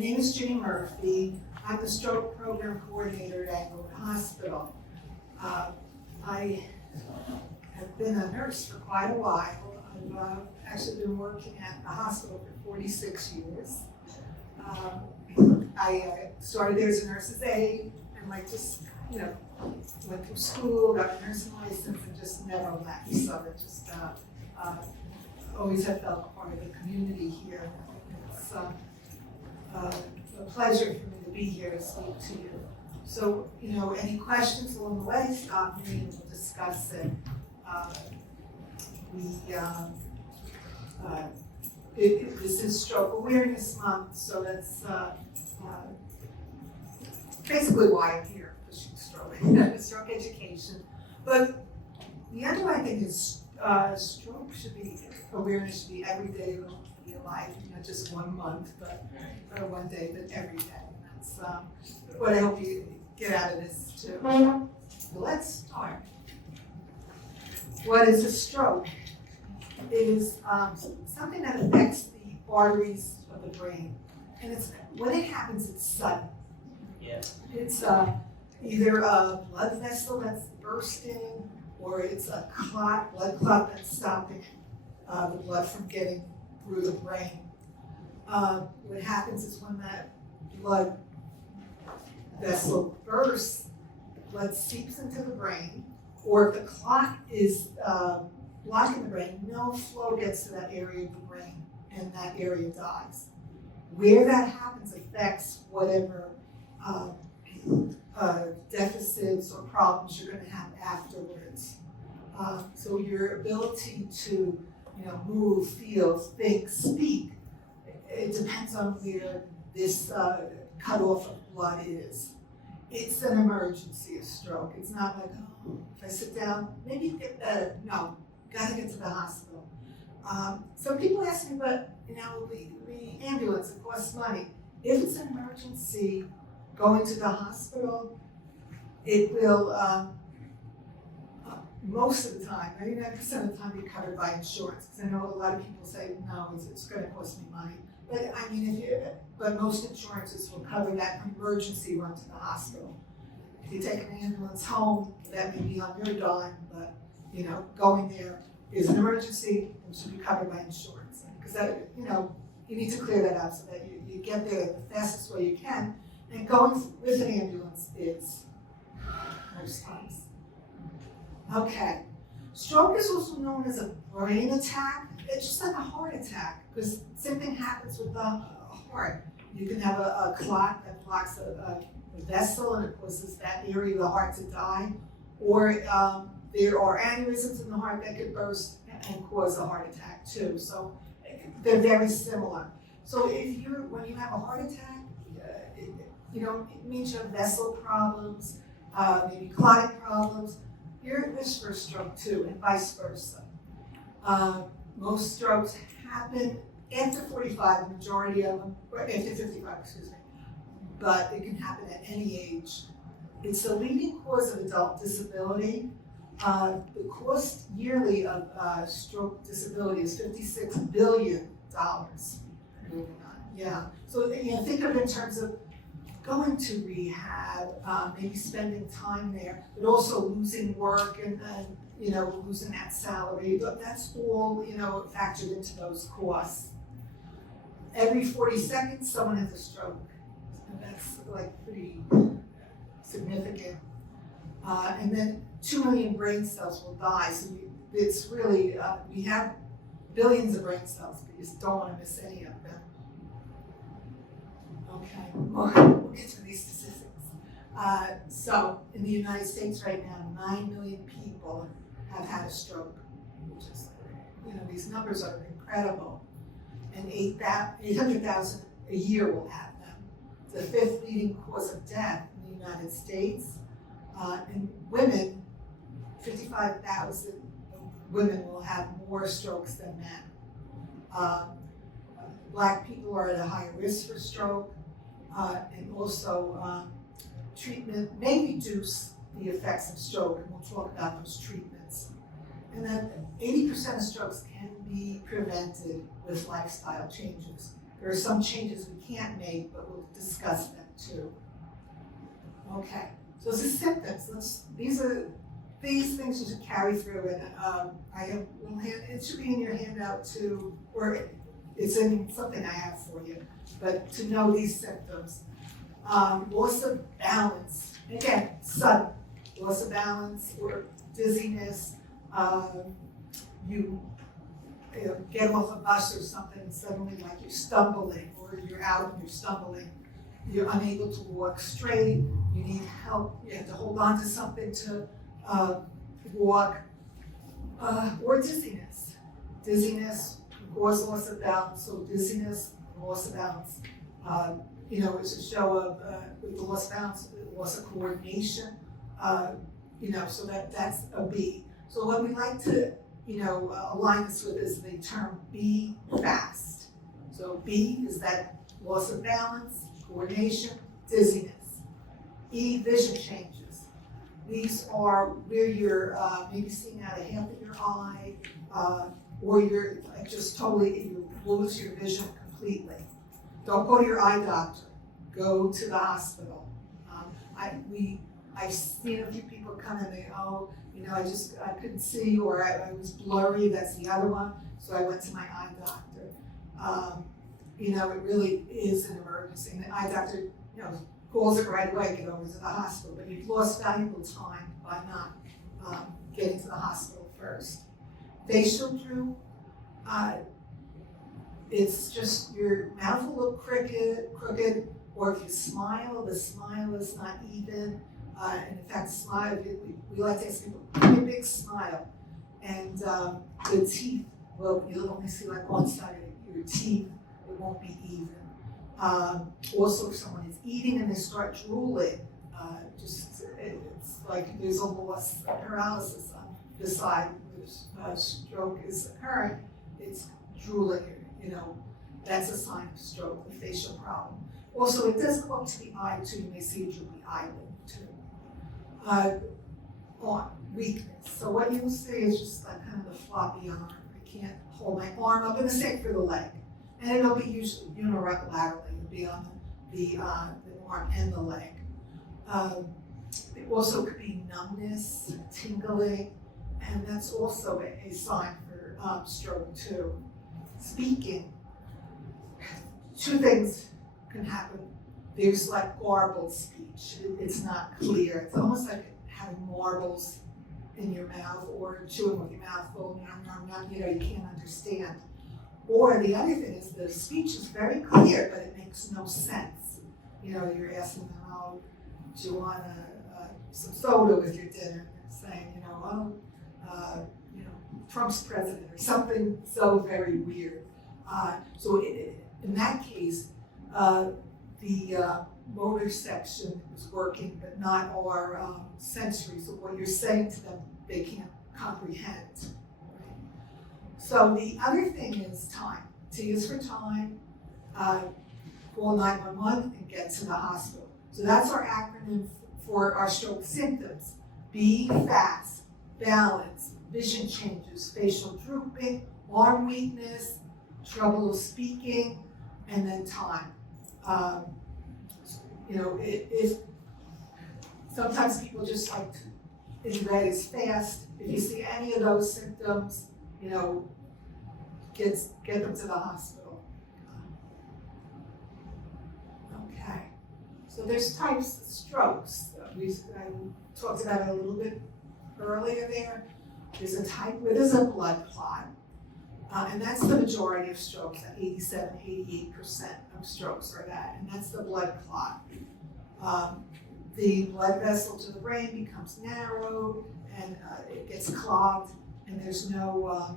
name is Ginny Murphy. I'm the stroke program coordinator at Anglewood Hospital. I have been a nurse for quite a while. I've actually been working at the hospital for 46 years. I started there as a nurse's aide and just, went through school, got a nursing license, and just never left. So it just always have felt part of the community here. It's a pleasure for me to be here to speak to you. So, any questions along the way, stop me and we'll discuss it. This is Stroke Awareness Month, so that's basically why I'm here, pushing stroke, stroke education. But the underlying thing is stroke awareness should be every day of your life, not just 1 month, but or 1 day, but every day. And that's what I hope you get out of this too. So let's start. What is a stroke? It is something that affects the arteries of the brain, and when it happens, it's sudden. Yeah. It's either a blood vessel that's bursting, or it's a blood clot that's stopping the blood from getting through the brain. What happens is when that blood vessel bursts, blood seeps into the brain, or if the clot is blocking the brain, no flow gets to that area of the brain, and that area dies. Where that happens affects whatever deficits or problems you're going to have afterwards. So your ability to, move, feel, think, speak, it depends on where this cutoff of blood is. It's an emergency, a stroke. It's not like, oh, if I sit down, maybe you get better. No, gotta get to the hospital. So people ask me, but the ambulance, it costs money. If it's an emergency, going to the hospital, it will, most of the time, 99% of the time, be covered by insurance. Because I know a lot of people say, no, it's going to cost me money. But but most insurances will cover that emergency run to the hospital. If you take an ambulance home, that may be on your dime, but going there is an emergency and should be covered by insurance. Because that, you need to clear that up so that you get there the fastest way you can. And going with an ambulance is most times. Okay. Stroke is also known as a brain attack. It's just like a heart attack, because same thing happens with the heart. You can have a clot that blocks a vessel and it causes that area of the heart to die, or there are aneurysms in the heart that could burst and cause a heart attack too. So they're very similar. So when you have a heart attack, it means you have vessel problems, maybe clotting problems. You're at risk for a stroke too, and vice versa. Most strokes happen after 45, the majority of them, or after 55, excuse me. But it can happen at any age. It's the leading cause of adult disability. The cost yearly of stroke disability is $56 billion. Yeah. So think of it in terms of going to rehab, maybe spending time there, but also losing work and losing that salary. But that's all factored into those costs. Every 40 seconds, someone has a stroke. And that's pretty significant. And then 2 million brain cells will die. So it's really, we have billions of brain cells, but you just don't want to miss any of them. Okay, we'll get to these statistics. So in the United States right now, 9 million people have had a stroke, which is, these numbers are incredible. And 800,000 a year will have them. It's the 5th leading cause of death in the United States. And women, 55,000 women will have more strokes than men. Black people are at a higher risk for stroke, and also treatment may reduce the effects of stroke, and we'll talk about those treatments. And then 80% of strokes can be prevented with lifestyle changes. There are some changes we can't make, but we'll discuss them too. Okay, so the symptoms, these things you should carry through, and it should be in your handout too, or it's in something I have for you, but to know these symptoms. Loss of balance, again, sudden loss of balance or dizziness, you get off a bus or something and suddenly like you're stumbling, or you're out and you're stumbling, you're unable to walk straight, you need help, you have to hold on to something to walk, or dizziness. Dizziness causes loss of balance, so dizziness, loss of balance. It's a show of with the loss of balance, loss of coordination, so that's a B. So what we like to, align this with is the term be fast. So B is that loss of balance, coordination, dizziness. E, vision changes. These are where you're maybe seeing out of half of your eye, or you're just totally, you lose your vision completely. Don't go to your eye doctor. Go to the hospital. I've seen a few people come and they, I couldn't see, or I was blurry, that's the other one, so I went to my eye doctor. It really is an emergency, and the eye doctor, calls it right away, get over to the hospital, but you've lost valuable time by not getting to the hospital first. Facial droop, it's just your mouth will look crooked, or if you smile, the smile is not even. And in fact, smile, we like to ask people, give me a big smile. And the teeth, you'll only see like one side of your teeth, it won't be even. Also, if someone is eating and they start drooling, it's like there's a loss of paralysis on the side where stroke is occurring, it's drooling, that's a sign of stroke, the facial problem. Also, it does go up to the eye too, you may see a droopy eyelid too. On weakness. So what you'll see is just like kind of the floppy arm. I can't hold my arm up, and the same for the leg. And it'll be usually unilaterally, it'll be on the arm and the leg. It also could be numbness, tingling, and that's also a sign for stroke too. Speaking, two things can happen. There's like garbled speech. It's not clear. It's almost like having marbles in your mouth or chewing with your mouth full, you can't understand. Or the other thing is the speech is very clear, but it makes no sense. You're asking them, do you want some soda with your dinner? And saying, Trump's president or something so very weird. So in that case, the motor section is working, but not our sensory. So what you're saying to them, they can't comprehend. Right? So the other thing is time. T is for time. Call 911 and get to the hospital. So that's our acronym for our stroke symptoms. Be fast, balance, vision changes, facial drooping, arm weakness, trouble of speaking, and then time. If sometimes people just like in red is fast. If you see any of those symptoms, get them to the hospital. Okay, so there's types of strokes. I talked about it a little bit earlier there. There's a type where there's a blood clot. And that's the majority of strokes, at 87-88% of strokes are that, and that's the blood clot. The blood vessel to the brain becomes narrowed, and it gets clogged, and there's no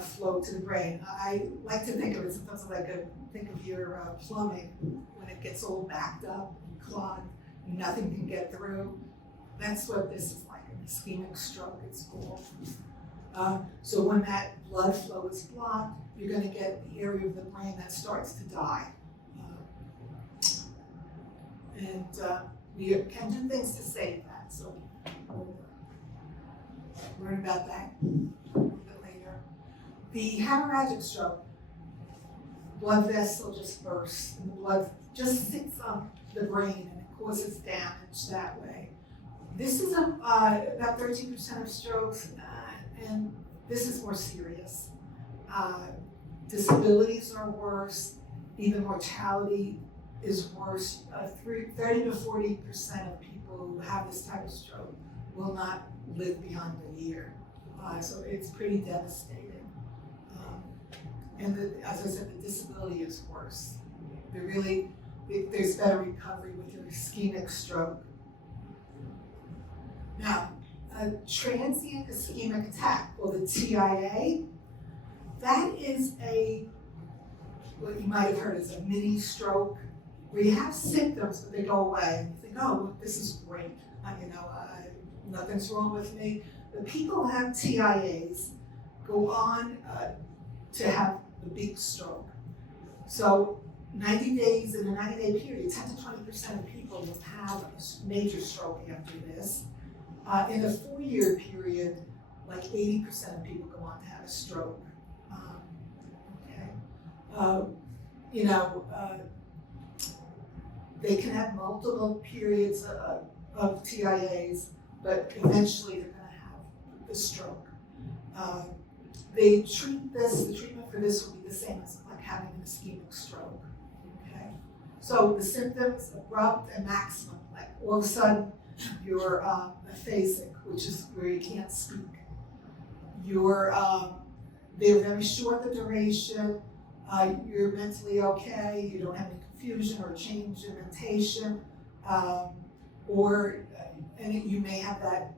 flow to the brain. I like to think of it sometimes like think of your plumbing when it gets all backed up and clogged, and nothing can get through. That's what this is like, an ischemic stroke, it's called. So when that blood flow is blocked, you're going to get the area of the brain that starts to die. And we can do things to save that, so we'll learn about that a little bit later. The hemorrhagic stroke, blood vessel just bursts, and the blood just sits on the brain and it causes damage that way. This is about 13% of strokes, and this is more serious. Disabilities are worse, even mortality is worse. 30 to 40% of people who have this type of stroke will not live beyond a year. So it's pretty devastating. As I said, the disability is worse. There's better recovery with your ischemic stroke. Now, a transient ischemic attack, or the TIA, that is what you might have heard as a mini stroke, where you have symptoms, but they go away, and you think, oh, this is great. Nothing's wrong with me. The people who have TIAs go on to have the big stroke. So 90 days, in a 90-day period, 10 to 20% of people will have a major stroke after this. In a 4-year period, like 80% of people go on to have a stroke. They can have multiple periods of TIAs, but eventually they're going to have the stroke. The treatment for this will be the same as like having an ischemic stroke. Okay, so the symptoms: abrupt and maximum, like all of a sudden you're aphasic, which is where you can't speak. They're very short the duration. You're mentally okay. You don't have any confusion or change in mentation, you may have that.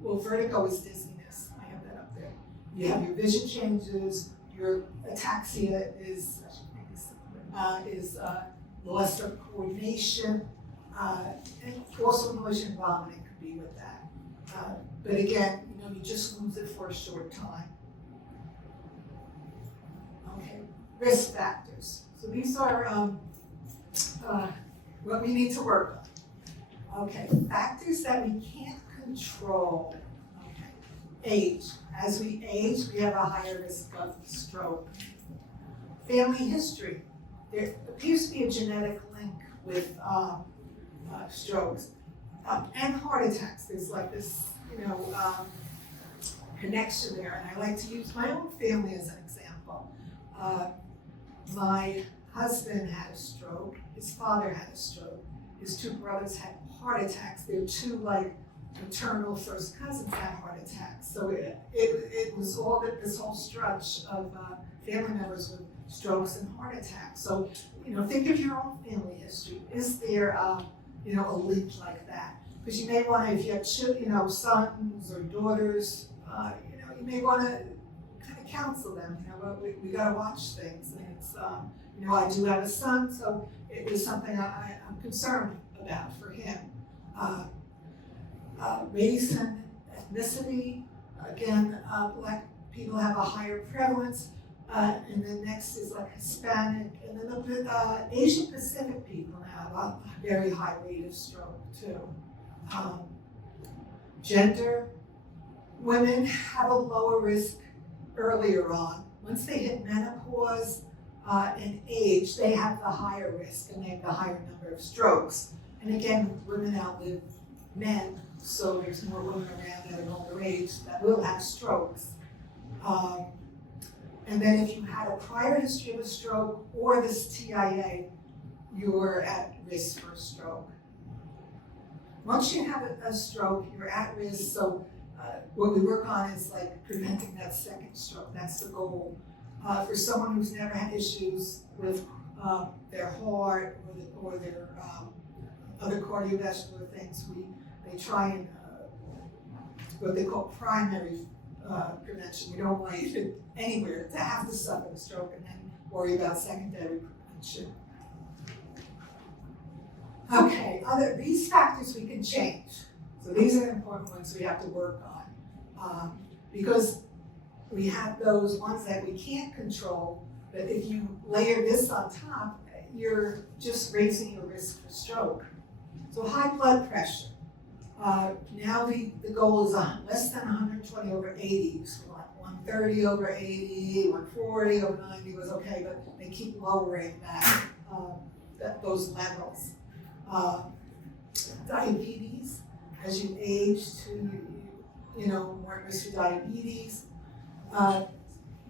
Vertigo is dizziness. I have that up there. You have your vision changes. Your ataxia is loss of coordination, and also nausea and vomiting could be with that. But again, you just lose it for a short time. Okay, risk factors. So these are what we need to work on. Okay, factors that we can't control. Okay, age. As we age, we have a higher risk of stroke. Family history. There appears to be a genetic link with strokes and heart attacks. There's like this, connection there. And I like to use my own family as an example. My husband had a stroke. His father had a stroke. His two brothers had heart attacks. They're two maternal first cousins had heart attacks. So it was all this whole stretch of family members with strokes and heart attacks. So, think of your own family history. Is there, a link like that? Because you may want to, if you have sons or daughters, you may want to kind of counsel them. We got to watch things. And it's, I do have a son, so it was something I'm concerned about for him. Race and ethnicity. Again, Black people have a higher prevalence. And then next is like Hispanic, and then the Asian Pacific people have a very high rate of stroke too. Gender, women have a lower risk earlier on. Once they hit menopause and age, they have the higher risk and they have the higher number of strokes. And again, women outlive men, so there's more women around at an older age that will have strokes. And then if you had a prior history of a stroke or this TIA, you're at risk for a stroke. Once you have a stroke, you're at risk, so what we work on is like preventing that second stroke. That's the goal. For someone who's never had issues with their heart or their other cardiovascular things, they try and what they call primary prevention. We don't want you anywhere to have to suffer a stroke and then worry about secondary prevention. Okay, these factors we can change. So these are the important ones we have to work on. Because we have those ones that we can't control, but if you layer this on top, you're just raising your risk for stroke. So high blood pressure. Now the goal is less than 120/80, so like 130 over 80, 140 over 90 was okay, but they keep lowering those levels. Diabetes, as you age to, more at risk for diabetes.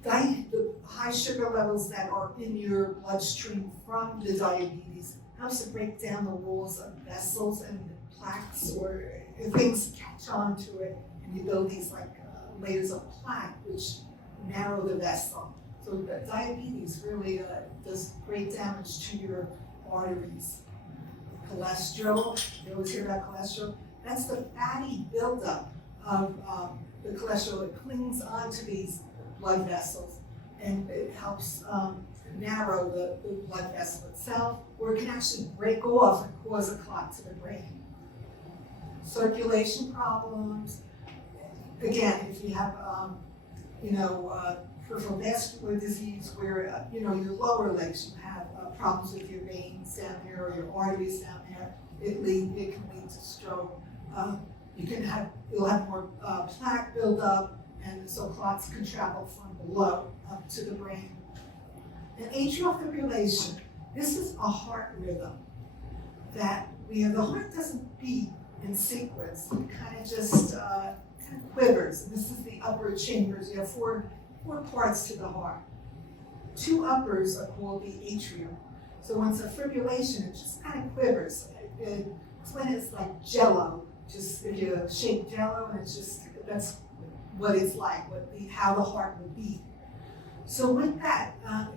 The high sugar levels that are in your bloodstream from the diabetes helps to break down the walls of vessels and plaques, or things catch on to it, and you build these layers of plaque which narrow the vessel. So diabetes really does great damage to your arteries. Cholesterol, you always hear about cholesterol. That's the fatty buildup of the cholesterol. It clings onto these blood vessels, and it helps narrow the blood vessel itself, or it can actually break off and cause a clot to the brain. Circulation problems. Again, if you have, peripheral vascular disease, where your lower legs, you have problems with your veins down here or your arteries down there, it can lead to stroke. You'll have more plaque buildup, and so clots can travel from below up to the brain. And atrial fibrillation, this is a heart rhythm that the heart doesn't beat in sequence. It kind of just quivers. And this is the upper chambers. You have four parts to the heart. Two uppers are called the atrium. So when it's a fibrillation, it just kind of quivers. It's when it's like jello. Just if you shake jello, and that's what it's like, how the heart will beat. So with that,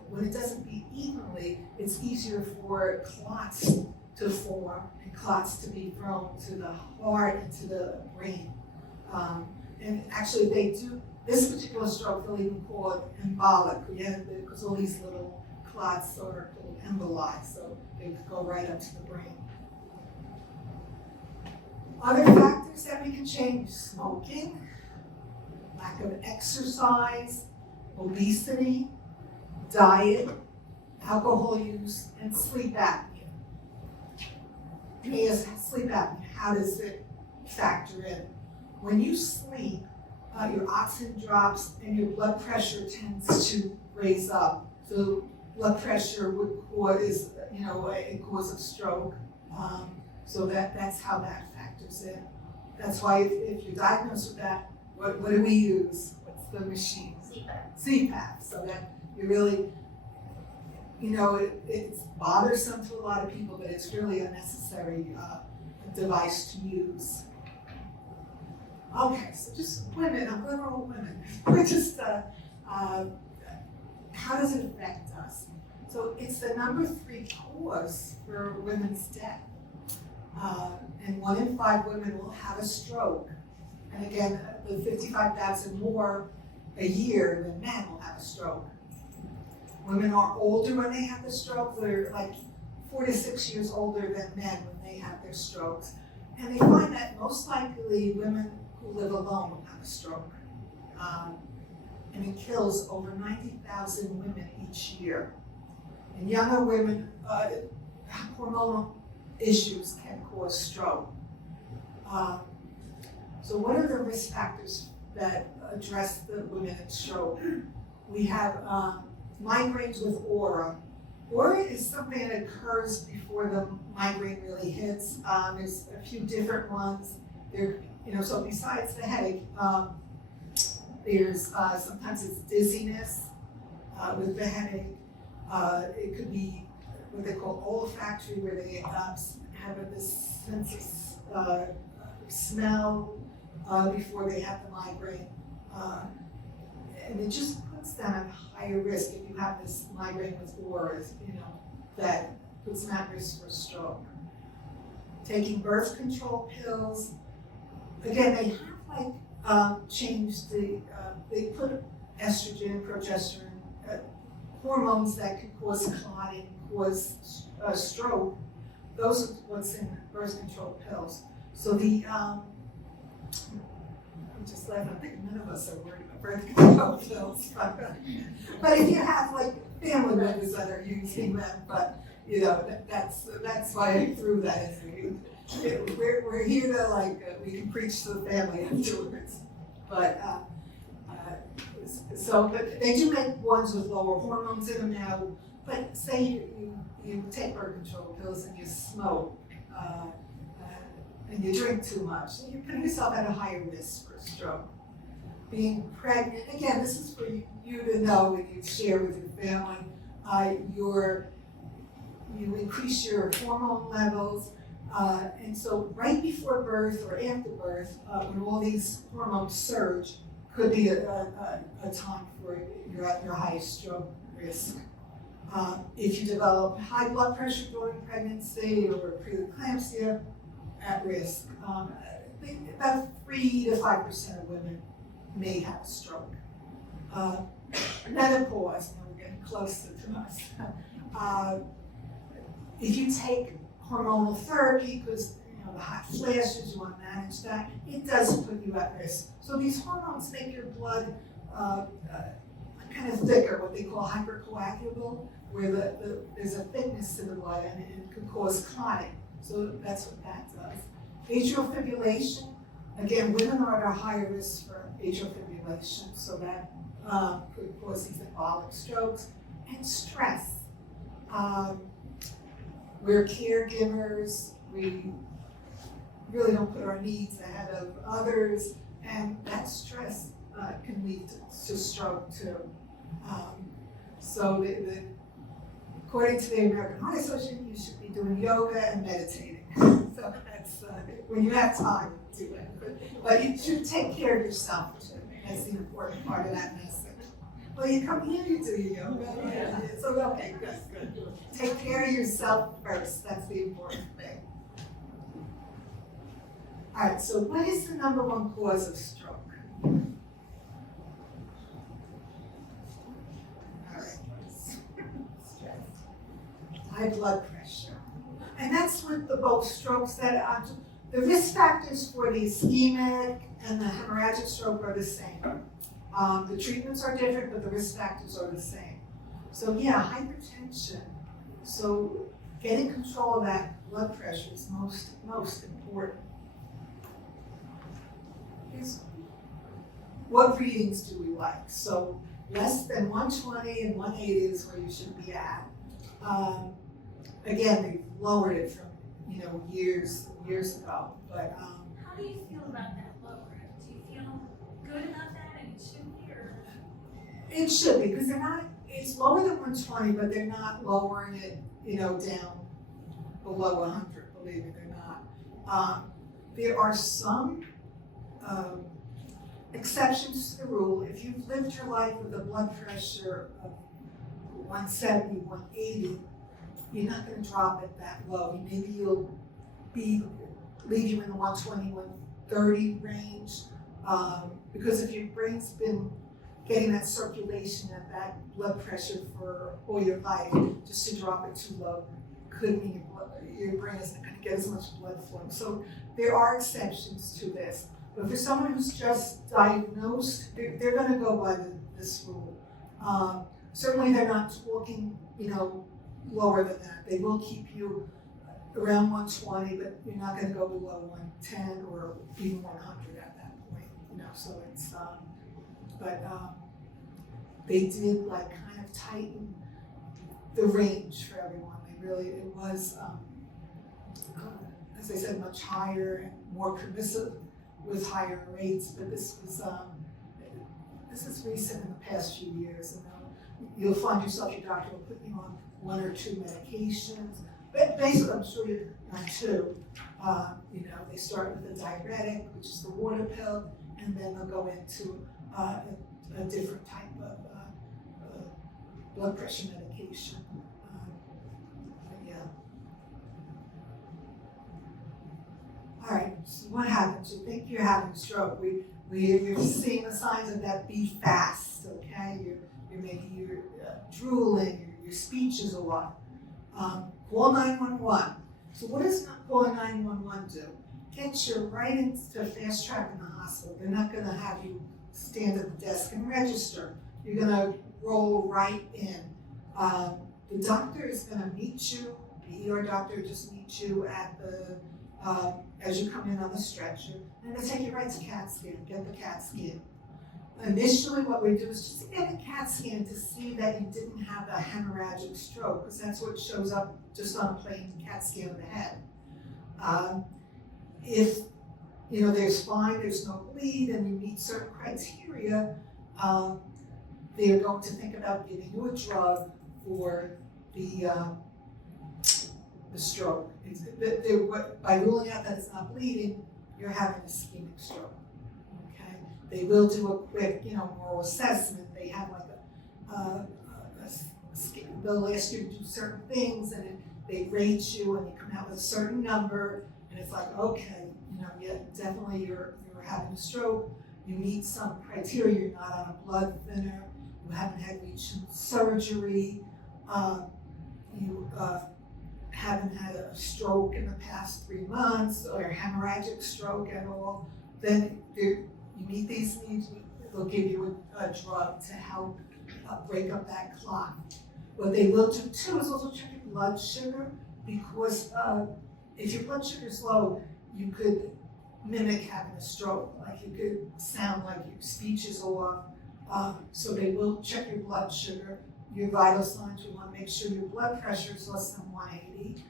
when it doesn't beat evenly, it's easier for clots to form and clots to be thrown to the heart and to the brain. And actually, if they do this particular stroke, they'll even call it embolic, because all these little clots are called emboli, so they go right up to the brain. Other factors that we can change: smoking, lack of exercise, obesity, diet, alcohol use, and sleep apnea. Sleep apnea, how does it factor in? When you sleep, your oxygen drops and your blood pressure tends to raise up. So blood pressure would cause, a cause of stroke. So that's how that factors in. That's why if you're diagnosed with that, what do we use? What's the machine? CPAP. So that you really, it's bothersome to a lot of people, but it's really a necessary device to use. Okay, so just women, I'm going over women. We're just, how does it affect us? So it's the number 3 cause for women's death. And 1 in 5 women will have a stroke. And again, the 55,000 more a year than men will have a stroke. Women are older when they have the stroke. They're like 4 to 6 years older than men when they have their strokes. And they find that most likely women who live alone will have a stroke. And it kills over 90,000 women each year. And younger women, hormonal issues can cause stroke. So what are the risk factors that address the women in stroke? We have migraines with aura. Aura is something that occurs before the migraine really hits. There's a few different ones. So besides the headache, there's sometimes it's dizziness with the headache. It could be what they call olfactory, where they have this sense of smell before they have the migraine. And it just puts them at higher risk if you have this migraine with auras, that puts them at risk for stroke. Taking birth control pills, again, they have changed they put estrogen, progesterone, hormones that can cause clotting, cause stroke. Those are what's in birth control pills. So I'm just laughing, I think none of us are worried about birth control pills. But if you have family members that are using them, but that's why I threw that in. We're here to we can preach to the family afterwards. But So, but they do make ones with lower hormones in them now. But say you take birth control pills and you smoke, and you drink too much, you're putting yourself at a higher risk for stroke. Being pregnant, again, this is for you to know and you share with your family. You increase your hormone levels, and so right before birth or after birth, when all these hormones surge, could be a time for you're at your highest stroke risk. If you develop high blood pressure during pregnancy or preeclampsia, at risk. About 3 to 5% of women may have a stroke. Menopause, now we're getting closer to us. If you take hormonal therapy, because the hot flashes, you want to manage that, it does put you at risk. So these hormones make your blood kind of thicker, what they call hypercoagulable, where there's a thickness to the blood and it could cause clotting. So that's what that does. Atrial fibrillation, again, women are at a higher risk for atrial fibrillation, so that could cause these embolic strokes. And stress. We're caregivers, we really don't put our needs ahead of others, and that stress can lead to stroke too. So according to the American Heart Association, you should be doing yoga and meditating. So that's when you have time to do it. But you should take care of yourself too. That's the important part of that message. Well, you come here, you do your yoga. Yeah. So okay, good. Take care of yourself first. That's the important thing. All right. So what is the number one cause of stroke? High blood pressure. And that's what both strokes that the risk factors for the ischemic and the hemorrhagic stroke are the same. The treatments are different, but the risk factors are the same. So yeah, hypertension. So getting control of that blood pressure is most important. What readings do we like? So less than 120 and 180 is where you should be at. Again, they've lowered it from years ago. But how do you feel about that lower? Do you feel good about that, and it should be, or? It should be, because they're not. It's lower than 120, but they're not lowering it, down below 100. Believe me, they're not. There are some exceptions to the rule. If you've lived your life with a blood pressure of 170, 180, you're not going to drop it that low. Maybe you'll leave you in the 120, 130 range, because if your brain's been getting that circulation at that blood pressure for all your life, just to drop it too low could mean your brain isn't going to get as much blood flow. So there are exceptions to this. But for someone who's just diagnosed, they're going to go by this rule. Certainly they're not talking, lower than that. They will keep you around 120, but you're not going to go below 110 or even 100 at that point. So it's, they did kind of tighten the range for everyone. It was, as I said, much higher and more permissive with higher rates, but this is recent in the past few years. You'll find yourself, your doctor will put you on 1 or 2 medications. But basically, I'm sure you're on 2. They start with a diuretic, which is the water pill, and then they'll go into a different type of blood pressure medication. All right, so what happens? You think you're having a stroke. You're seeing the signs of that. Be fast, okay? You're drooling, your speech is a lot. Call 911. So what does calling 911 do? Get you right into fast track in the hospital. They're not going to have you stand at the desk and register. You're going to roll right in. The doctor is going to meet you. The ER doctor just meets you at as you come in on the stretcher, and they take you right to CAT scan. Get the CAT scan. initially what we do is just get a CAT scan to see that you didn't have a hemorrhagic stroke, because that's what shows up just on a plain CAT scan of the head. If there's fine, there's no bleed, and you meet certain criteria, they're going to think about giving you a drug for the stroke. By ruling out that it's not bleeding, you're having ischemic stroke. Okay, they will do a quick, moral assessment. They have like they'll ask you to do certain things, and they rate you, and you come out with a certain number, and it's like, okay, yeah, definitely you're having a stroke. You meet some criteria. You're not on a blood thinner. You haven't had recent surgery. You haven't had a stroke in the past 3 months, or a hemorrhagic stroke at all. Then you meet these needs. They'll give you a drug to help break up that clot. What they will do too is also check your blood sugar, because if your blood sugar is low, you could mimic having a stroke. Like you could sound like your speech is off. So they will check your blood sugar, your vital signs. We want to make sure your blood pressure is less than 180.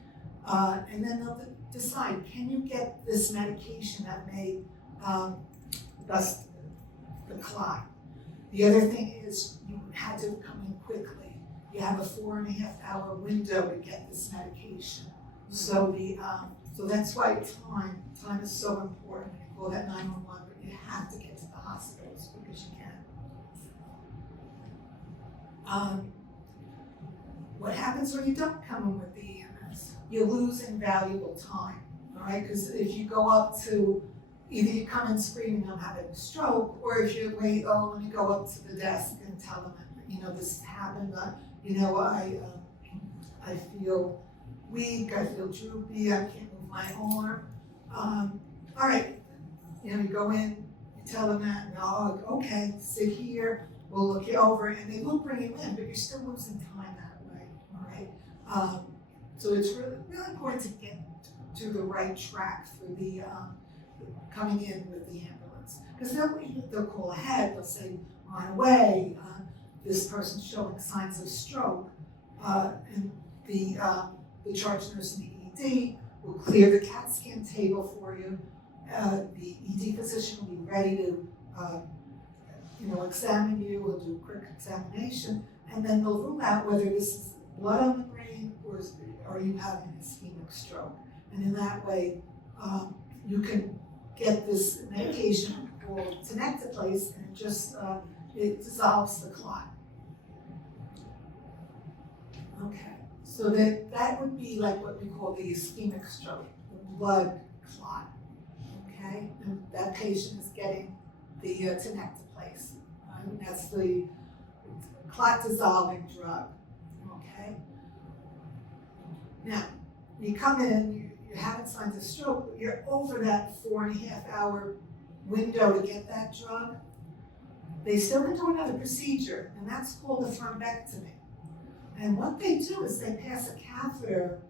And then they'll decide, can you get this medication that may bust the clot? The other thing is you had to come in quickly. You have a 4.5 hour window to get this medication. So so that's why time is so important. When you call that 911, but you have to get to the hospital as quick as you can. What happens when you don't come in with the EMS? You lose invaluable time, all right? Because if you go up to, either you come in screaming, I'm having a stroke, or if you wait, let me go up to the desk and tell them, this happened, I feel weak, I feel droopy, I can't move my arm. All right, you go in, you tell them that, and okay, sit here, we'll look you over, and they will bring you in, but you're still losing time that way, all right? So it's really, really important to get to the right track for the coming in with the ambulance. Because they'll call ahead, they'll say, on the way, this person's showing signs of stroke, and the charge nurse in the ED will clear the CAT scan table for you. The ED physician will be ready to examine you. We'll do a quick examination, and then they'll rule out whether this is blood on the brain or are you having an ischemic stroke. And in that way, you can get this medication called tenecteplase, and it dissolves the clot. Okay, so that would be like what we call the ischemic stroke, the blood clot. Okay, and that patient is getting the tenecteplase. That's the clot dissolving drug. Okay. Now, you come in, you're having signs of stroke, but you're over that 4.5 hour window to get that drug. They still can do another procedure, and that's called a thrombectomy. And what they do is they pass a catheter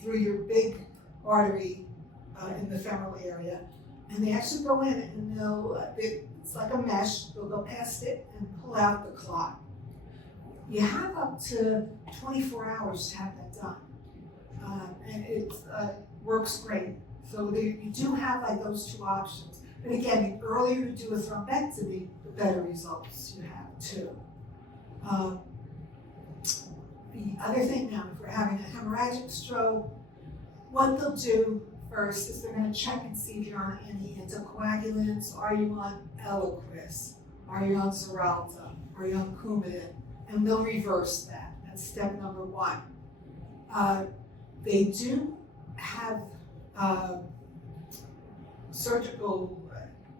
through your big artery in the femoral area, and they actually go in and it's like a mesh, they'll go past it and pull out the clot. You have up to 24 hours to have that done, and it works great. So you do have like those two options. But again, the earlier you do a thrombectomy, the better results you have too. The other thing now, if we're having a hemorrhagic stroke, what they'll do first is they're going to check and see if you're on any anticoagulants. Are you on Eliquis? Are you on Xarelto? Are you on Coumadin? And they'll reverse that. That's step number 1. They do have surgical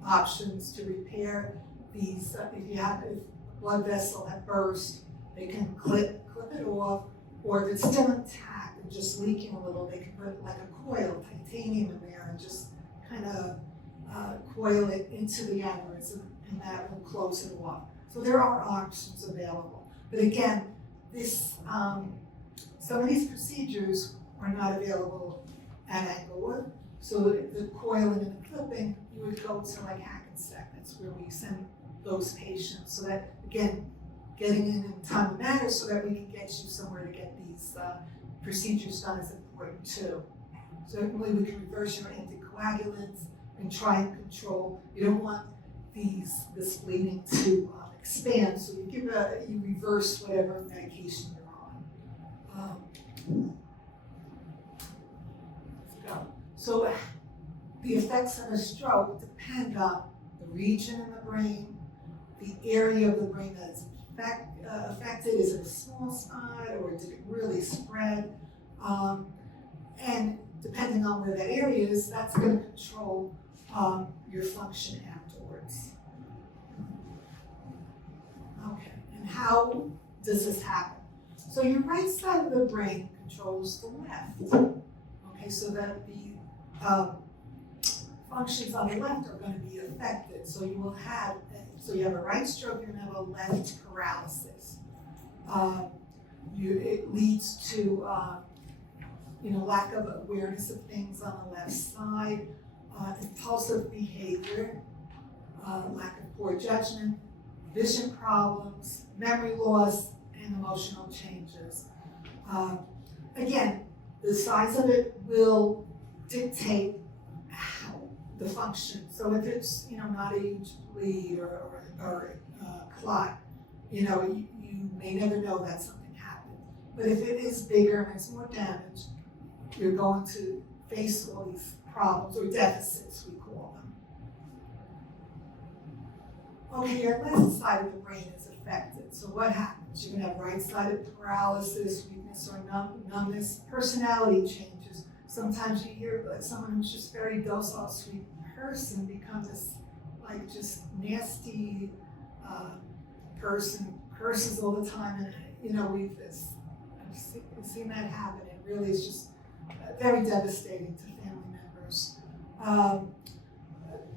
options to repair these. If blood vessel had burst, they can clip it off, or if it's still intact and just leaking a little, they can put like a coil, titanium in there, and just kind of coil it into the aneurysm, and that will close it off. So there are options available. But again, some of these procedures are not available at Englewood. So the coiling and the clipping, you would go to like Hackensack, that's where we send those patients, so that, again, getting in time matters so that we can get you somewhere to get these procedures done is important too. Certainly we can reverse your anticoagulants and try and control, you don't want this bleeding to expand, so you reverse whatever medication you're on. Let's go. So the effects of a stroke depend on the region in the brain, the area of the brain that's affected. Is it a small spot or did it really spread? And depending on where that area is, that's going to control your function afterwards. Okay, and how does this happen? So your right side of the brain controls the left. Okay, so that the functions on the left are going to be affected. So you will have, you have a right stroke, you're going to have a left paralysis. It leads to lack of awareness of things on the left side, impulsive behavior, lack of poor judgment, vision problems, memory loss, and emotional changes. Again, the size of it will dictate the function. So if it's not a huge bleed or clot, you may never know that something happened. But if it is bigger and there's more damage, you're going to face all these problems or deficits, we call them. Okay, your left side of the brain is affected. So what happens? You're going to have right-sided paralysis, weakness or numbness, personality changes. Sometimes you hear like someone who's just very docile, sweet person become this like just nasty person, curses all the time, and we've seen that happen. It really is just very devastating to family members.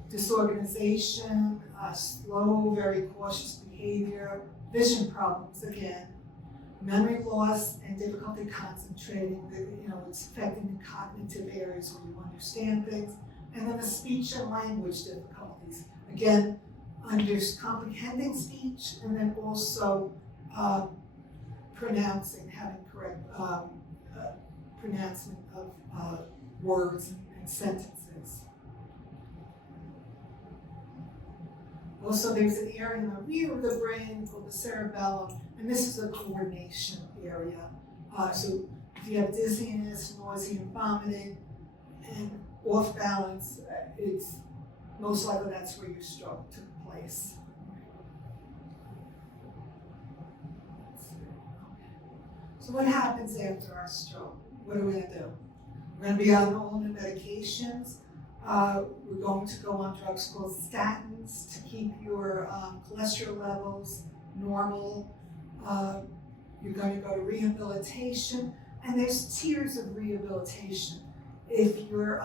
Disorganization, slow, very cautious behavior, vision problems again, memory loss and difficulty concentrating. It's affecting the cognitive areas where you understand things, and then the speech and language difficulties. Again, comprehending speech, and then also pronouncing, having correct pronouncement of words and sentences. Also, there's an area in the rear of the brain called the cerebellum, and this is a coordination area. So if you have dizziness, nausea, and vomiting, and off balance, it's most likely that's where your stroke took place. So what happens after our stroke? What are we going to do? We're going to be on all new medications. We're going to go on drugs called statins to keep your cholesterol levels normal. You're going to go to rehabilitation, and there's tiers of rehabilitation. If you're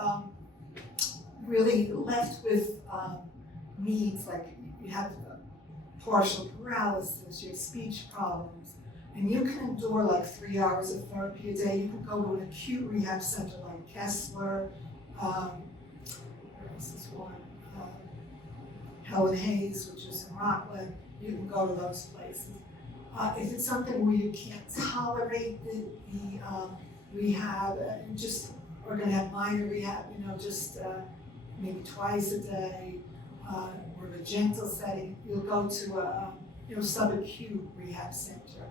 really left with needs, like you have partial paralysis, you have speech problems, and you can endure like 3 hours of therapy a day, you can go to an acute rehab center like Kessler, this is one, Helen Hayes, which is in Rockland. You can go to those places. If it's something where you can't tolerate the rehab, and just we're going to have minor rehab, just maybe twice a day, or in a gentle setting, you'll go to a subacute rehab center.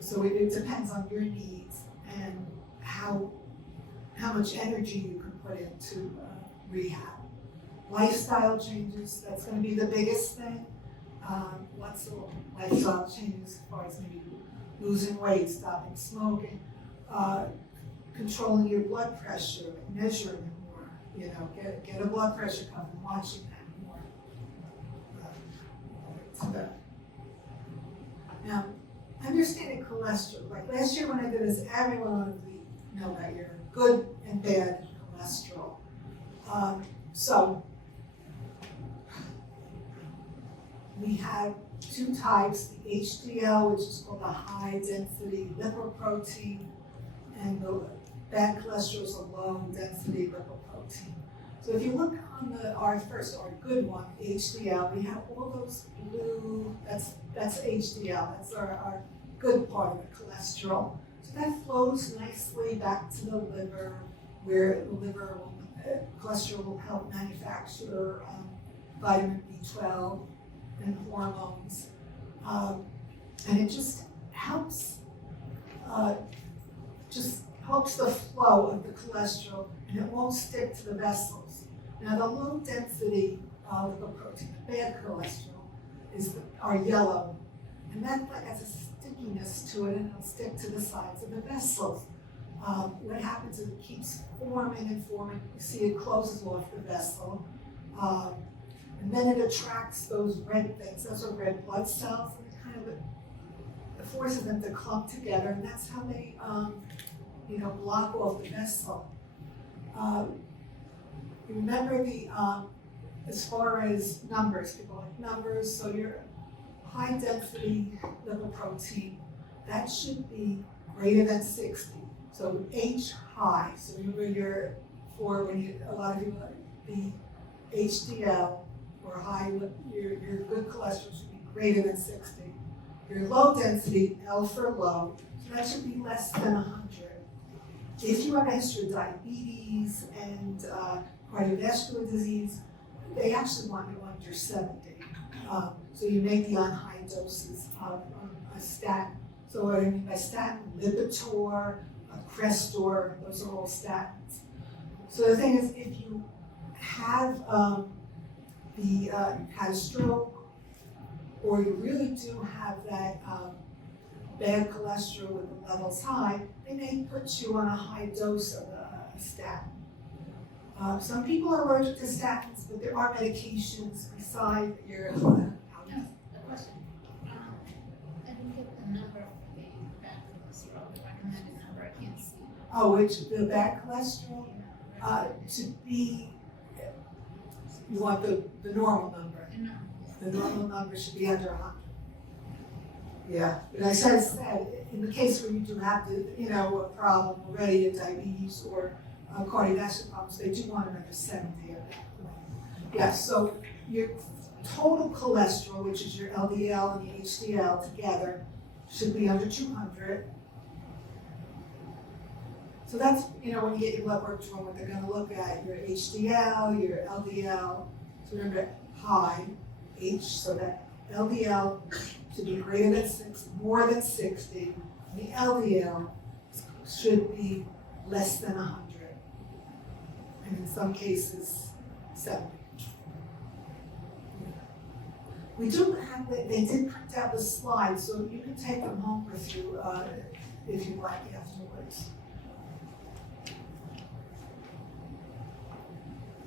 So it depends on your needs and how much energy you can put into rehab. Lifestyle changes, that's going to be the biggest thing. Lots of lifestyle changes as far as maybe losing weight, stopping smoking, controlling your blood pressure, measuring it more, get a blood pressure cuff and watching that more. Now, understanding cholesterol. Like last year when I did this, everyone wanted to know about your good and bad cholesterol. So we have two types, the HDL, which is called the high density lipoprotein, and the bad cholesterol is a low density lipoprotein. So if you look on our good one, HDL, we have all those blue, that's HDL, that's our good part of the cholesterol. So that flows nicely back to the liver, where the liver cholesterol will help manufacture vitamin B12 and hormones. And it just helps the flow of the cholesterol, and it won't stick to the vessels. Now the low density lipoprotein, the bad cholesterol, are yellow, and that has a stickiness to it, and it'll stick to the sides of the vessels. What happens is it keeps forming and forming. You see it closes off the vessel, and then it attracts those red things. Those are red blood cells, and it kind of it forces them to clump together, and that's how they block off the vessel. Remember as far as numbers, people like numbers, so your high density lipoprotein, that should be greater than 60. So H high, so remember a lot of you, the HDL or high, your good cholesterol should be greater than 60. Your low density, L for low, so that should be less than 100. If you have a history of diabetes and cardiovascular disease, they actually want you under 70. So you may be on high doses of a statin. So what I mean by statin, Lipitor, Crestor, those are all statins. So the thing is, if you have had a stroke, or you really do have that bad cholesterol with the levels high, they may put you on a high dose of a statin. Some people are allergic to statins, but there are medications beside your. The question. I didn't get the number for the bad cholesterol, the recommended number, I can't see. Oh, the bad cholesterol? To be, you want the normal number. No. The normal number should be under 100. Yeah, but as I said, in the case where you do have a problem already, diabetes or cardiovascular problems, they do want it under 70 at that point. Yeah, so your total cholesterol, which is your LDL and your HDL together, should be under 200. So that's, when you get your blood work drawn, what they're going to look at, your HDL, your LDL. So remember, high, H, so that LDL should be greater than more than 60. And the LDL should be less than 100. And in some cases, 70. We do have, they did print out the slides, so you can take them home with you if you like afterwards.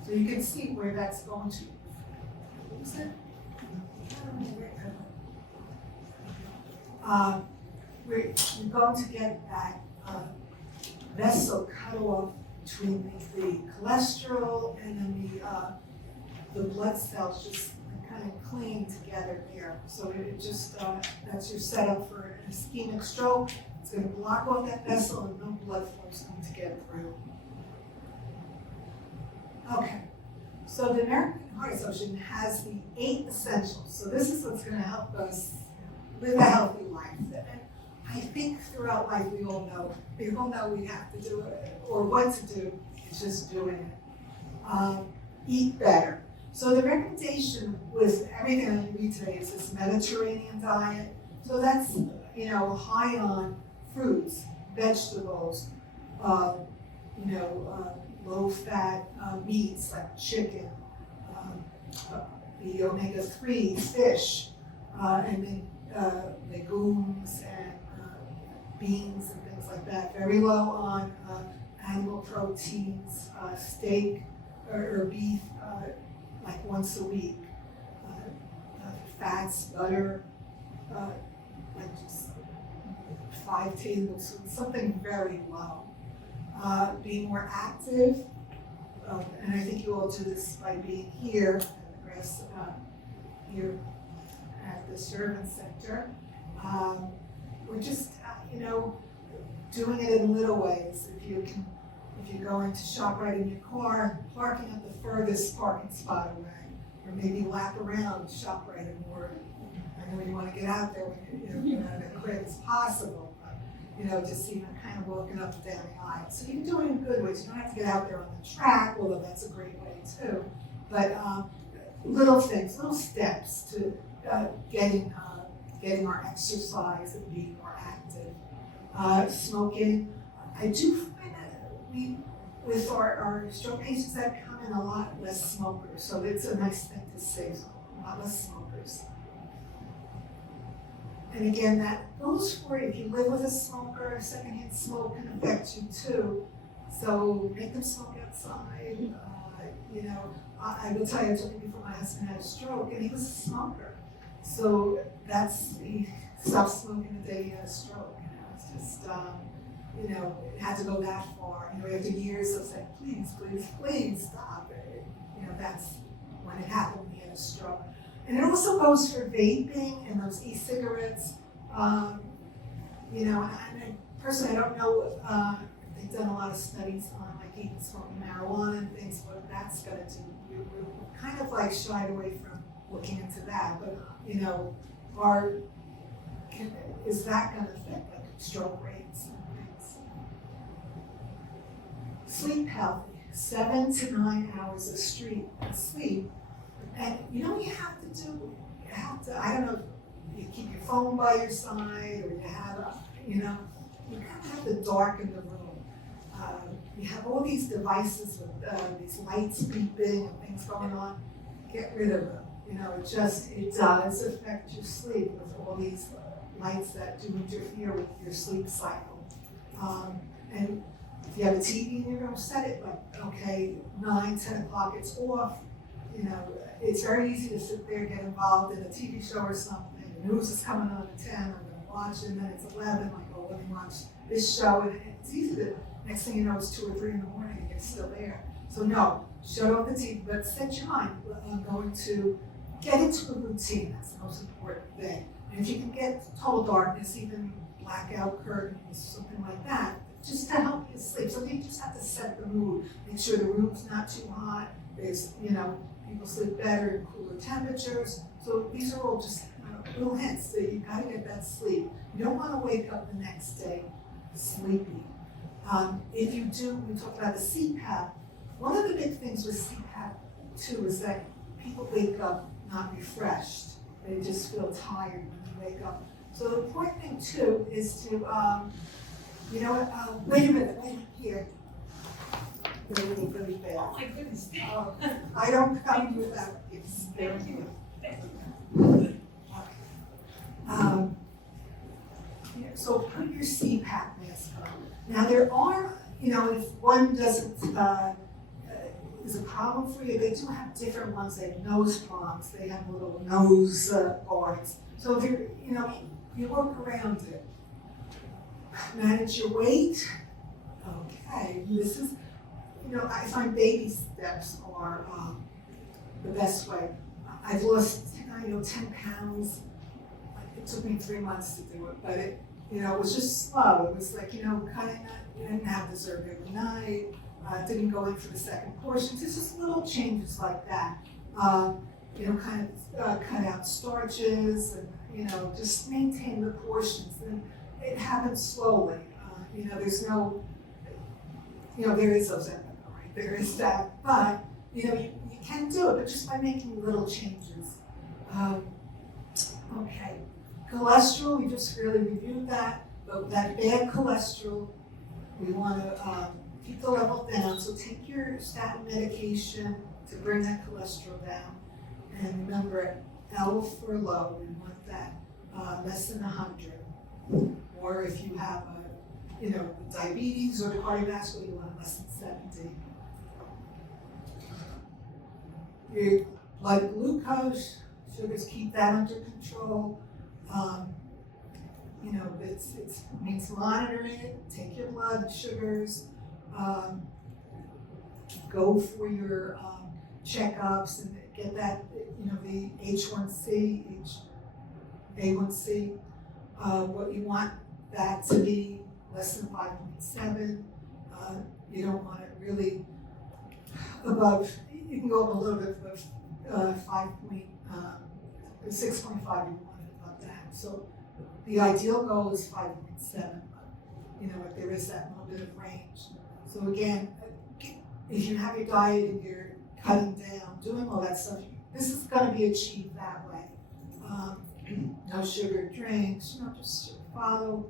So you can see where that's going to. What was it? You're going to get that vessel cut off between the cholesterol and then the blood cells just kind of clinging together there. So it just, that's your setup for an ischemic stroke. It's going to block off that vessel and no blood flow is going to get through. Okay, so the American Heart Association has the 8 essentials. So this is what's going to help us live a healthy life. And I think throughout life we all know we have to do it, or what to do. It's just doing it. Eat better. So the recommendation with everything I'm going to read today is this Mediterranean diet. So that's high on fruits, vegetables, low-fat meats like chicken, the omega-3 fish, and then legumes and beans and things like that. Very low on animal proteins, steak or beef like once a week. Fats, butter, like just 5 tablespoons, something very low. Being more active, and I think you all do this by being here at the grass, here at the Service Center. We're just, doing it in little ways. If you can if you're going to ShopRite in your car, parking at the furthest parking spot away, or maybe lap around ShopRite and more. I know you want to get out there when you're not as quick as possible, but just even kind of walking up and down the aisle. So you're doing in good ways. You don't have to get out there on the track, although that's a great way too. But little things, little steps to getting our exercise and being more active. Smoking, I do find that with our stroke patients that come in, a lot less smokers. So it's a nice thing to see, so a lot less smokers. And again, that goes for if you live with a smoker, secondhand smoke can affect you too. So make them smoke outside. I will tell you, I told you before my husband had a stroke, and he was a smoker. So he stopped smoking the day he had a stroke. It's just, it had to go that far. After years of saying, please stop it. That's when it happened when he had a stroke. And it also goes for vaping and those e-cigarettes. And personally, I don't know, they've done a lot of studies on like even smoking marijuana and things, what that's gonna do. We're kind of like shied away from looking into that, but is that gonna affect like stroke rates and things? Sleep healthy, 7 to 9 hours of sleep. And you have to, I don't know, you keep your phone by your side, or you have, you kind of have to darken the room. You have all these devices with these lights beeping and things going on. Get rid of them. It does affect your sleep with all these lights that do interfere with your sleep cycle. And if you have a TV in your room, set it like, 9, 10 o'clock, it's off. It's very easy to sit there, get involved in a TV show or something. The news is coming on at 10, I'm going to watch it, and then it's 11, like, oh, let me watch this show. And it's easy to, next thing you know, it's 2 or 3 in the morning and you're still there. So no, shut off the TV, but set your mind. I'm going to get into a routine. That's the most important thing. And if you can get total darkness, even blackout curtains, something like that, just to help you sleep. So you just have to set the mood. Make sure the room's not too hot. There's, people sleep better in cooler temperatures. So these are all just little hints that you gotta get that sleep. You don't wanna wake up the next day sleepy. If you do, we talked about the CPAP. One of the big things with CPAP too is that people wake up not refreshed. They just feel tired when they wake up. So the important thing too is to, wait a minute, here. Really bad. Oh my goodness. I don't come without gifts. Thank you. So put your CPAP mask on. Now there are, if one doesn't, is a problem for you, they do have different ones. They have nose prongs, they have little nose guards. So if you work around it. Manage your weight. Okay, this is, I find baby steps are the best way. I've lost, 10 pounds. It took me 3 months to do it, but it was just slow. It was like, kind of, you didn't have dessert every night. Didn't go in for the second portions. It's just little changes like that. Kind of cut out starches and, just maintain the portions. And it happens slowly. There's no, there is Ozempic, right? There is that, but you can do it, but just by making little changes. Okay, cholesterol, we just really reviewed that, but that bad cholesterol, we want to keep the level down. So take your statin medication to bring that cholesterol down, and remember, L for low. We want that less than 100. Or if you have diabetes or the cardiovascular, you want less than 70. Your blood glucose, sugars, keep that under control. It means monitoring it, take your blood sugars, go for your checkups and get that, the H1C, A1C, what you want that to be less than 5.7. You don't want it really above, you can go up a little bit above 6.5, you want it above that. So the ideal goal is 5.7, but you know, if there is that little bit of range. So again, if you have your diet and you're cutting down, doing all that stuff, this is going to be achieved that way. No sugar drinks, you know, just follow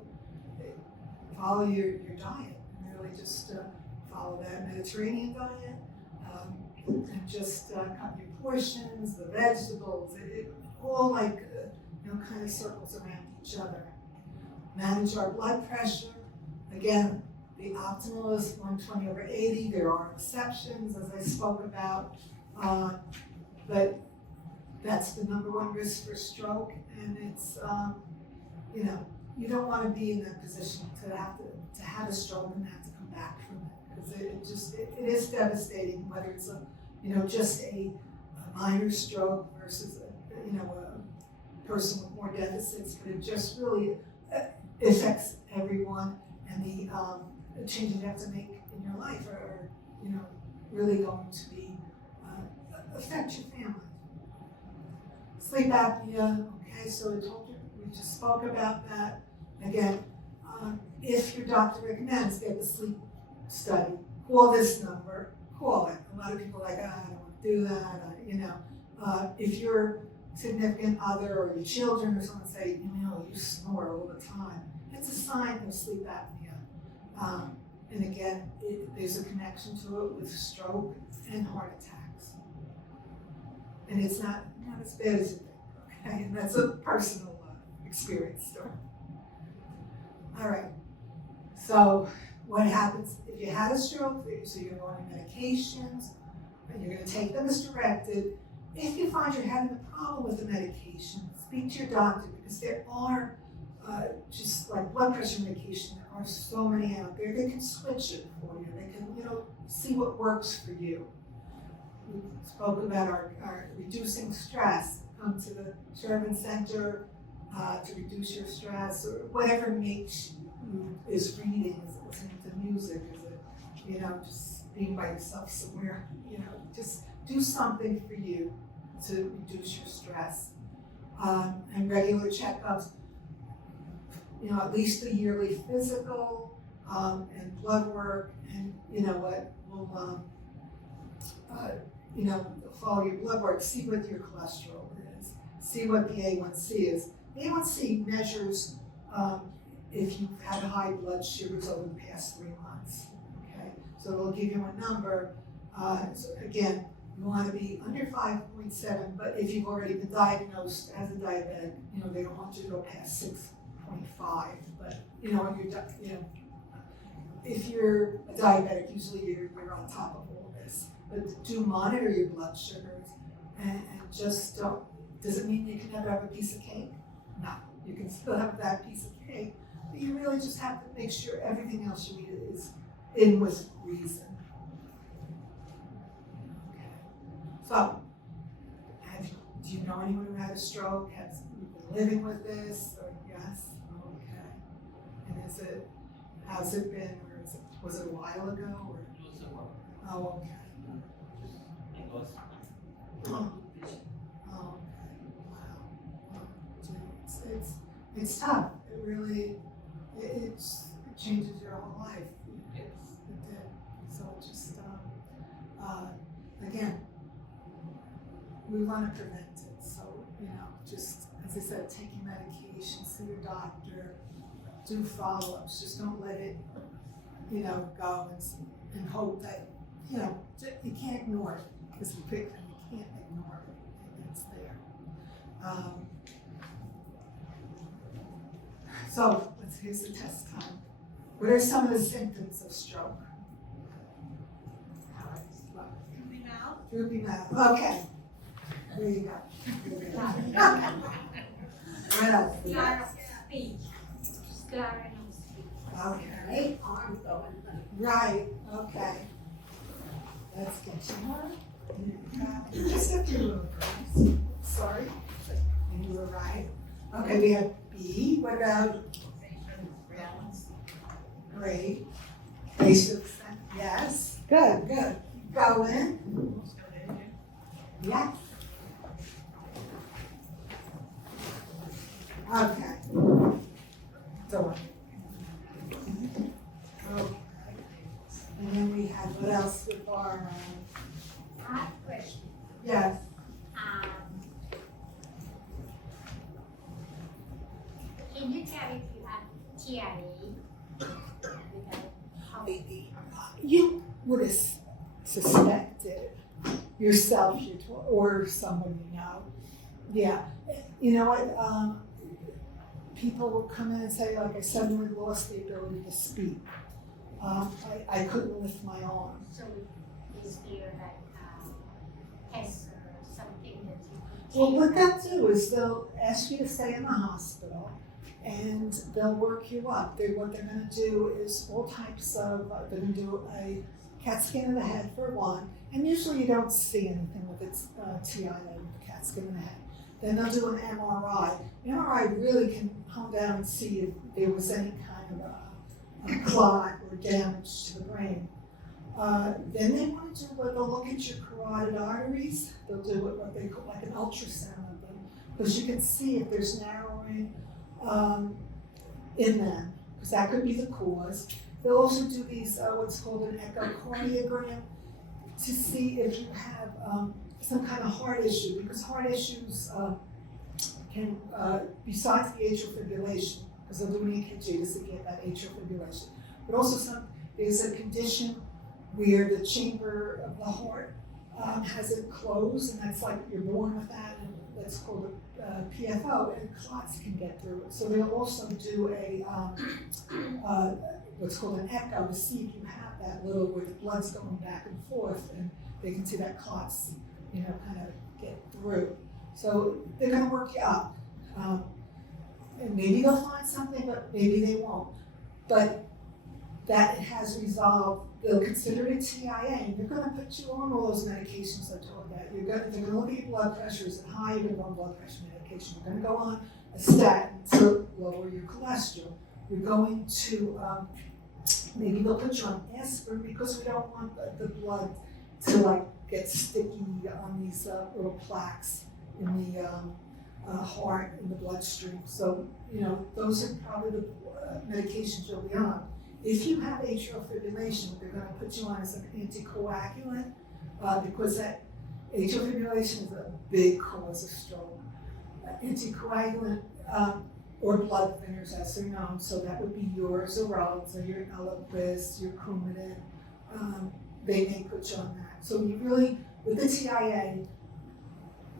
your diet, and really just follow that Mediterranean diet, and just cut your portions, the vegetables, it all like, you know, kind of circles around each other. Manage our blood pressure. Again, the optimal is 120/80. There are exceptions, as I spoke about, but that's the number one risk for stroke, and it's, you know, you don't want to be in that position to have a stroke and have to come back from it, because it is devastating, whether it's just a minor stroke versus a person with more deficits, but it just really affects everyone, and the changes you have to make in your life are really going to be affect your family. Sleep apnea, okay, so I told you, we just spoke about that. Again, if your doctor recommends, get the sleep study. Call this number, call it. A lot of people are like, I don't want to do that, if your significant other or your children or someone say, you snore all the time, it's a sign of sleep apnea. And again, there's a connection to it with stroke and heart attacks. And it's not as bad as you think, okay? And that's a personal experience story. All right, so what happens if you had a stroke? So you're going on medications, and you're going to take them as directed. If you find you're having a problem with the medication, speak to your doctor, because there are, just like blood pressure medication, there are so many out there. They can switch it for you. They can, see what works for you. We spoke about our reducing stress. Come to the Sherman Center to reduce your stress, or whatever makes you, is reading, is it listening to music, is it, just being by yourself somewhere, just do something for you to reduce your stress. And regular checkups, at least a yearly physical, and blood work, and will follow your blood work, see what your cholesterol is, see what the A1C is. The A1C measures if you've had high blood sugars over the past 3 months, okay? So it'll give you a number. So again, you want to be under 5.7, but if you've already been diagnosed as a diabetic, they don't want you to go past 6.5. But if you're a diabetic, usually you're on top of all this. But do monitor your blood sugars, and just don't. Does it mean you can never have a piece of cake? No, you can still have that piece of cake, but you really just have to make sure everything else you eat is in with reason. So, do you know anyone who had a stroke? Have you been living with this? Or yes? Okay. And how's it been? Or was it a while ago? Or? It was a while. Oh, okay. It was. Oh, okay. Wow. It's tough. It really, it changes your whole life. Yes. It did. So just, again, we want to prevent it. So, just, as I said, take your medication, see your doctor, do follow-ups. Just don't let it, go and hope that, you can't ignore it. Because the big thing, you can't ignore it. It's there. So, here's the test time. What are some of the symptoms of stroke? Droopy mouth. Droopy mouth. Okay. There you go. What else? Speech. SCRN on speech. Okay. Arm going. Right. Okay. Let's get you. Just a few little girls. Sorry. And you were right. Okay, we have B. What about? Balance. Great. Basic Yes, good, good. Go in. Yeah. Okay. So. Okay. And then we had, what else with our, I have a question. yes, Can you tell if you have TIA? you would have suspected yourself, or somebody you know. Yeah, you know what, people will come in and say, like, I suddenly lost the ability to speak. I couldn't lift my arm. So is there like tests or something that you could take? Well, what they'll do is they'll ask you to stay in the hospital and they'll work you up. What they're gonna do is all types of, they're gonna do a CAT scan of the head for one, and usually you don't see anything with its TIA with the CAT scan of the head. Then they'll do an MRI. The MRI really can hone down and see if there was any kind of a clot or damage to the brain. Then they want to do they'll look at your carotid arteries. They'll do what they call like an ultrasound of them, because you can see if there's narrowing in them, because that could be the cause. They'll also do these what's called an echocardiogram to see if you have some kind of heart issue, because heart issues can, besides the atrial fibrillation, because they'll do an EKG to see if you have that atrial fibrillation, but also there's a condition where the chamber of the heart hasn't closed, and that's like you're born with that, and that's called a PFO, and clots can get through it. So they'll also do a what's called an echo to see if you have that little where the blood's going back and forth, and they can see that clots, kind of get through. So they're going to work you up, and maybe they'll find something, but maybe they won't. But that it has resolved, they'll consider it a TIA, and they're gonna put you on all those medications I told you about. They're gonna look at your blood pressure, is it high, you're gonna go on blood pressure medication. You're gonna go on a statin to lower your cholesterol. You're going to, maybe they'll put you on aspirin, because we don't want the blood to like get sticky on these little plaques in the heart, in the bloodstream. So, those are probably the medications you'll be on. If you have atrial fibrillation, what they're going to put you on is an anticoagulant, because that atrial fibrillation is a big cause of stroke. Anticoagulant or blood thinners, as they're known, so that would be your Xarelto, or your Eliquis, your Coumadin. They may put you on that. So you really, with the TIA,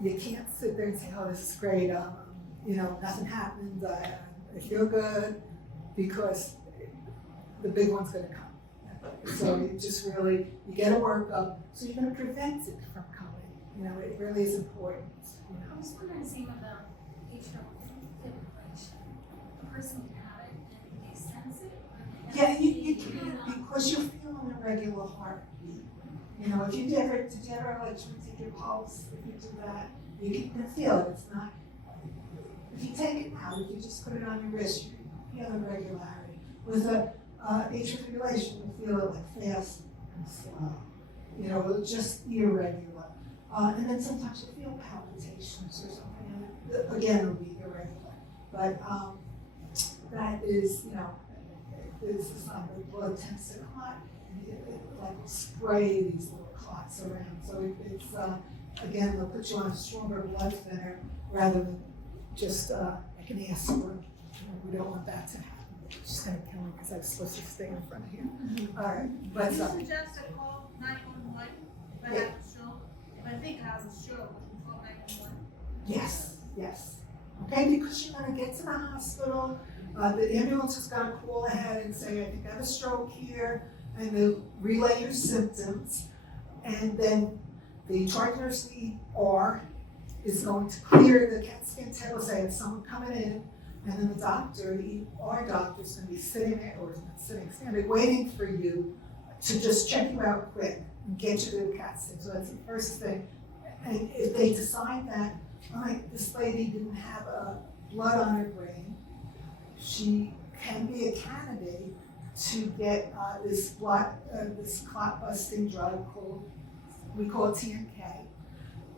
you can't sit there and say, "Oh, this is great. Nothing happened. I feel good," because the big one's going to come. So you just really, you get a workup, so you're going to prevent it from coming. It really is important. I was wondering the same about atrial fibrillation. A person can have it and they sense it, or they have Yeah, you can, because you're feeling a regular heartbeat. If you did you ever like take your pulse? If you do that, you can feel it. It's not. If you take it out, if you just put it on your wrist, you feel the regularity. With a atrial fibrillation, you feel it like fast and slow. Just irregular. And then sometimes you feel palpitations or something. And again, it'll be irregular. But that is, it's a sign that blood tends to clot. It like spray these little clots around. So it's again, they'll put you on a stronger blood thinner rather than just like an aspirin. We don't want that to happen. It's just gonna kill me because I was supposed to stay in front of here. All right, but You suggest I call 911 if I have a stroke? If I think I have a stroke, call 911. yes. Okay, because you're gonna get to the hospital. The ambulance is gonna call ahead and say, "I think I have a stroke here," and they'll relay your symptoms, and then the charge nurse, the ER, is going to clear the CAT scan table, say, "If someone coming in," and then the doctor, the ER doctor, is going to be sitting there, or not sitting, standing, waiting for you to just check you out quick and get you to the CAT scan. So that's the first thing. And if they decide that, all right, this lady didn't have blood on her brain, she can be a candidate to get this clot busting drug we call it TNK.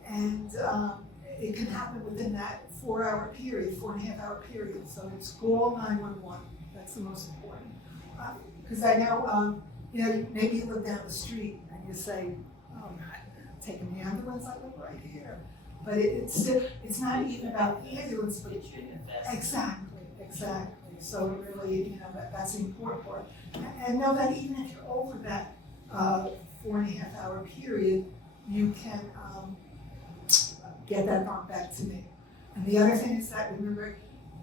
And it can happen within that 4-hour period, 4.5-hour period. So it's call 911. That's the most important. Because I know, maybe you live down the street and you say, oh, I'm not taking the ambulance, I live right here. But it's not even about the ambulance, but exactly. So really, that's the important part. And know that even if you're over that 4.5-hour period, you can get that brought back to me. And the other thing is that, remember,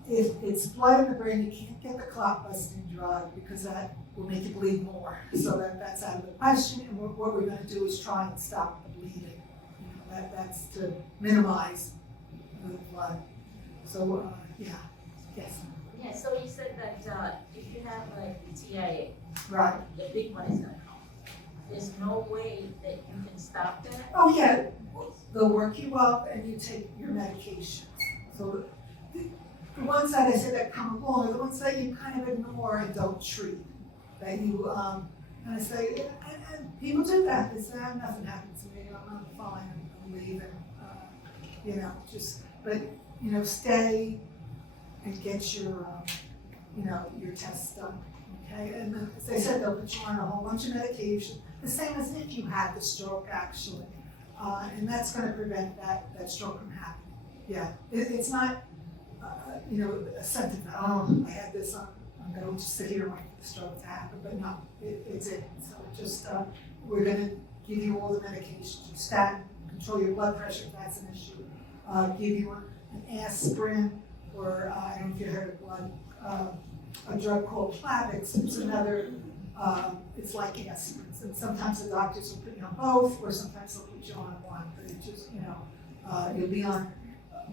if it's blood in the brain, you can't get the clot busting drug because that will make you bleed more. So that's out of the question. And what we're going to do is try and stop the bleeding. That's to minimize the blood. So yes. Yeah, so you said that if you have like the TIA, Right. the big one is gonna come. There's no way that you can stop that? Oh yeah, they'll work you up and you take your medications. So the ones that I said that come along are the ones that you kind of ignore and don't treat. That you kind of say, and people do that. They say, nothing happened to me. I'm fine. I'm leaving. But stay and get your your tests done. Okay, and then, as I said, they'll put you on a whole bunch of medication, the same as if you had the stroke actually, and that's going to prevent that stroke from happening. Yeah, it's not a sentiment. Oh, I had this. I'm going to just sit here and wait for the stroke to happen, but no, it's it. So just we're going to give you all the medications. You statin, control your blood pressure if that's an issue. Give you an aspirin, or I don't know if you heard of a drug called Plavix. It's another, it's like aspirins. And sometimes the doctors will put you on both, or sometimes they'll put you on one. But it just, you'll be on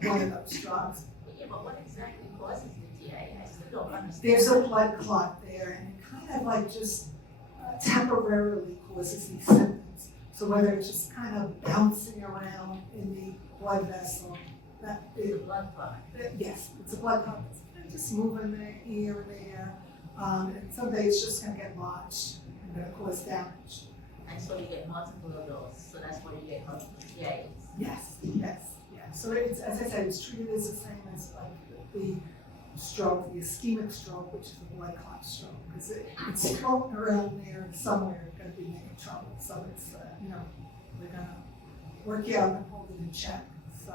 one of those drugs. Yeah, but what exactly causes the TIA? I still don't understand. There's a blood clot there, and it kind of like just temporarily causes these symptoms. So whether it's just kind of bouncing around in the blood vessel, It's a blood clot. yes, it's a blood clot. It's just moving there, here and there, and someday it's just going to get lodged and going to cause damage. And so you get multiple of those, so that's where you get multiple TIAs. Yes. So it's, as I said, it's treated as the same as like the stroke, the ischemic stroke, which is the blood clot stroke, because it's floating around there and somewhere it's going to be making trouble. So it's, they're going to work you up and hold it in check. So.